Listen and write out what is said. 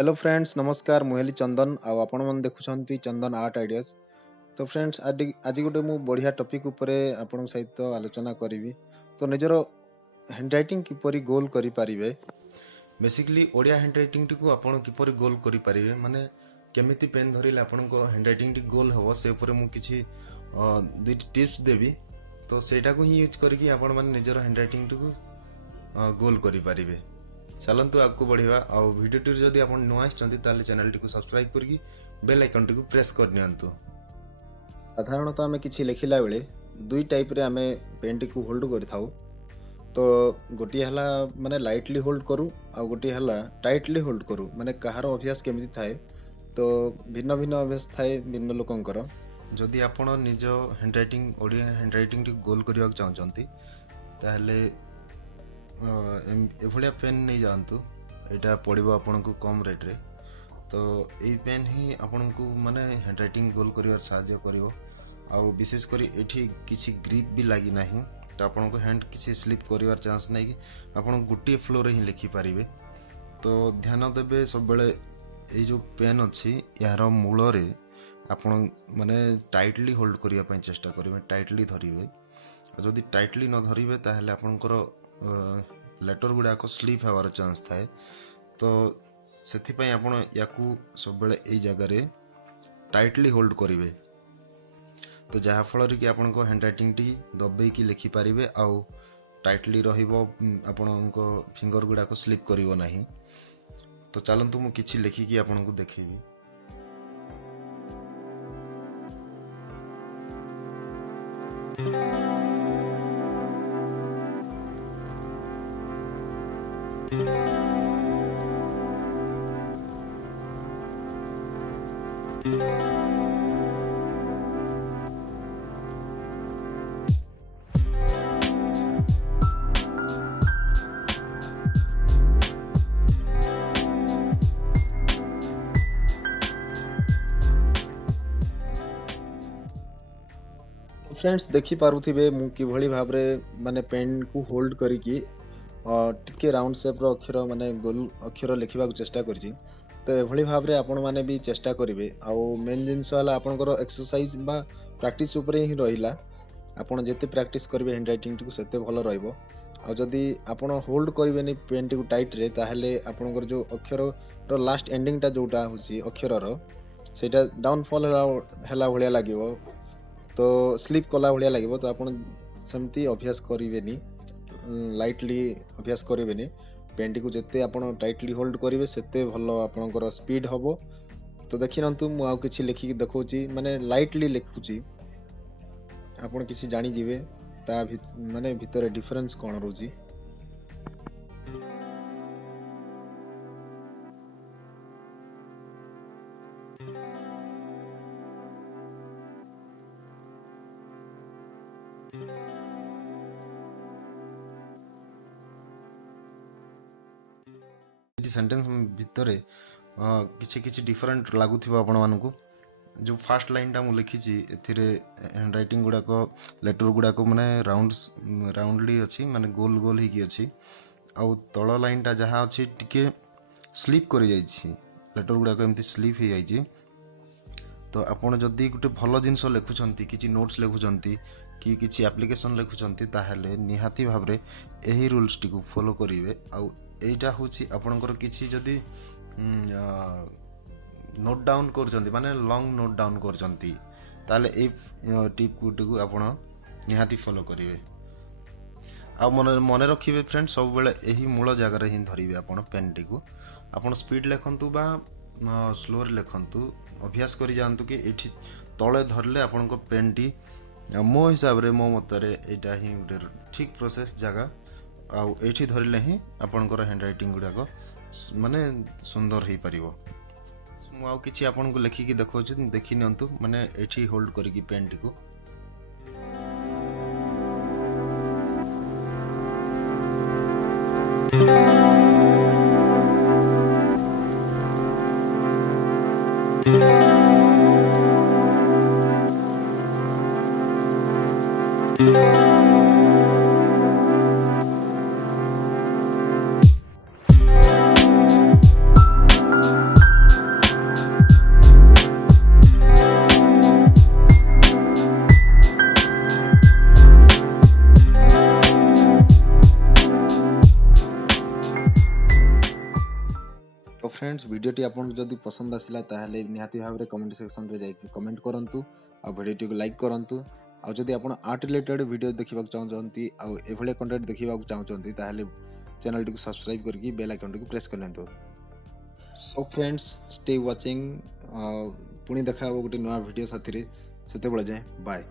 Hello friends नमस्कार मुहेली चंदन आपण मन देखुछंती चंदन आर्ट आइडियाज। तो फ्रेंड्स आज गोटे मु बढ़िया टॉपिक उपरे आपण सहित आलोचना करी। तो निजर हैंडराइटिंग किपरि गोल करि परिबे बेसिकली ओडिया हैंडराइटिंग टी को आपण किपरि गोल करि परिबे माने केमिति पेन धरिले आपण को हैंडराइटिंग टी गोल हबो से उपरे मु किछि दुई टिप्स देबी। तो सेटा को ही यूज करके आपण माने निजर हैंडराइटिंग टी को गोल करि परिबे। चलतु आगू बढ़िया आउ भिडियो जदि आप नुआ आसते चैनल टी सब्सक्राइब करके बेल आइकन टी प्रेस कर नियंतु। साधारणतः आम कि लिखिला बेले दुई टाइप रे आमे पेन टी को होल्ड कर थाउ। तो गोटे हला माने लाइटली होल्ड करू आ गोटे हला टाइटली होल्ड करू माने कहार अभ्यास केमिति थाए। तो भिन्न भिन्न अभ्यास थाए भिन्न लोकंकर। जदि आपण निज हैंडराइटिंग ओडिया हैंडराइटिंग टी गोल करिया चाहचंती ताहले एभलिया पेन नहीं जानतु यहाँ पड़ो आपन को कम रेट रे। तो यही पेन ही आपन को माने हैंडराइटिंग गोल कर साहाଯ୍य करिवो। आउ विशेषकर ये किसी ग्रिप भी लगी ना तो आपन को हैंड किसी स्लिप कर चांस नहीं कि आपन गोटे फ्लो रे ही लिखि पारिबे। तो ध्यान देबे सब बेले ये जो पेन अच्छी यार मूल रे आपन माने टाइटली होल्ड करिया पय चेष्टा करिवे टाइटली धरिवे। जदि टाइटली न धरिवे ताहले आपनकर लेटर गुड़ाक स्लीप हवार चांस थाए। तो से आपण या सब यही जगार टाइटली होल्ड करेंगे। तो जहाँ फल कि आपण हैंडराइटिंग टी दबे कि लिखिपारे आउ टाइटली आपण फिंगर गुड़ाक स्लीप करिवो नाही। तो चलतु मु किछि लिखिकी आपण को देखैबी। फ्रेंड्स देखि पारुथिबे मु किभଳି भाबरे माने पेन को होल्ड करिकी टिके राउंड शेप रो अक्षर माने गोल अक्षर लिखिबा को चेष्टा करछि। तो एभଳି भाबरे आपण माने भी चेष्टा करिवे। आउ मेन जिंस वाला आपनकर एक्सरसाइज बा प्रैक्टिस ऊपर ही रहिला। आपण जेते प्रैक्टिस करिवे हैंडराइटिंग को सेते भलो रहइबो। आ जदी आपण होल्ड करिवेनी पेन टी को टाइट रे ताहले आपनकर जो अक्षर रो लास्ट एंडिंग टा जोटा होछि अक्षर रो सेटा डाउनफॉल हला भलिया लागिवो। तो स्लीप कला भाया लगे। तो आप सेमती अभ्यास करें लाइटली अभ्यास करें पेन टी को जिते आप टाइटली होल्ड करेंगे सेते भल आपंकर स्पीड हम। तो देखी ना मुझे कि लिखिकी देखा माने लाइटली लिखुची आपड़ कि जानीजे ता माने भितर डिफरेंस कौन रोची। सेंटेंस भितर किसी किसी डिफरेंट लगुव आपण मानक जो फास्ट लाइन टा लिखी हैंडराइटिंग गुड़ाक लेटर गुड़ाक माने राउंडली अच्छी माने गोल गोल ही अच्छी। आउ तल लाइन टा जहाँ अच्छी टिके स्लीप कर लेटर गुड़ाक एमती स्लीप हो जाइए। तो आपड़ जदि गोटे भल जिनस लिखुंट कि नोट्स लिखुंट कि किसी एप्लिकेशन लिखुंट ताहले निहाती भाव में यही रूल्स टी को फॉलो करेंगे। आउ एटा होची आपनकर किछि जदि नोट डाउन करजंती माने लॉन्ग नोट डाउन करजंती ताले ए टिप को आपण निहाती फॉलो करिवे। आ मन रखिबे फ्रेंड सब बेले एही मूल जगह रे ही धरिबे आपण पेन टी को आपण स्पीड लिखंतु बा स्लो रे लिखंतु अभ्यास करि जानतु कि एठी तळे धरले आपनको पेन टी मो हिसाब रे मो मतरे एटा ही उडे ठीक प्रोसेस जगह आउ एठी धरिले ही आपनकर हैंडराइटिंग गुड़ाक माने सुंदर हो पार। मु किछि आपन को लिखिकी देखौ देखि नियंतु माने एठी होल्ड करिकी पेन टी को फ्रेंड्स वीडियोटी आपको जदि पसंद आसला ताहले निहाती भाव कमेंट सेक्शन रे जाइए कमेंट करंतु आ वीडियो को लाइक करंतु आ जदि आपण आर्ट रिलेटेड वीडियो देखिबा चाहउछंती आ एभले कंटेंट देखिबा चाहउछंती ताहले चैनल टी को सब्सक्राइब करके बेल आइकन टी को प्रेस कर लेंतु। सो फ्रेंड्स स्टे वाचिंग पुणी देखा गोटे नया वीडियो साथी से जाए बाय।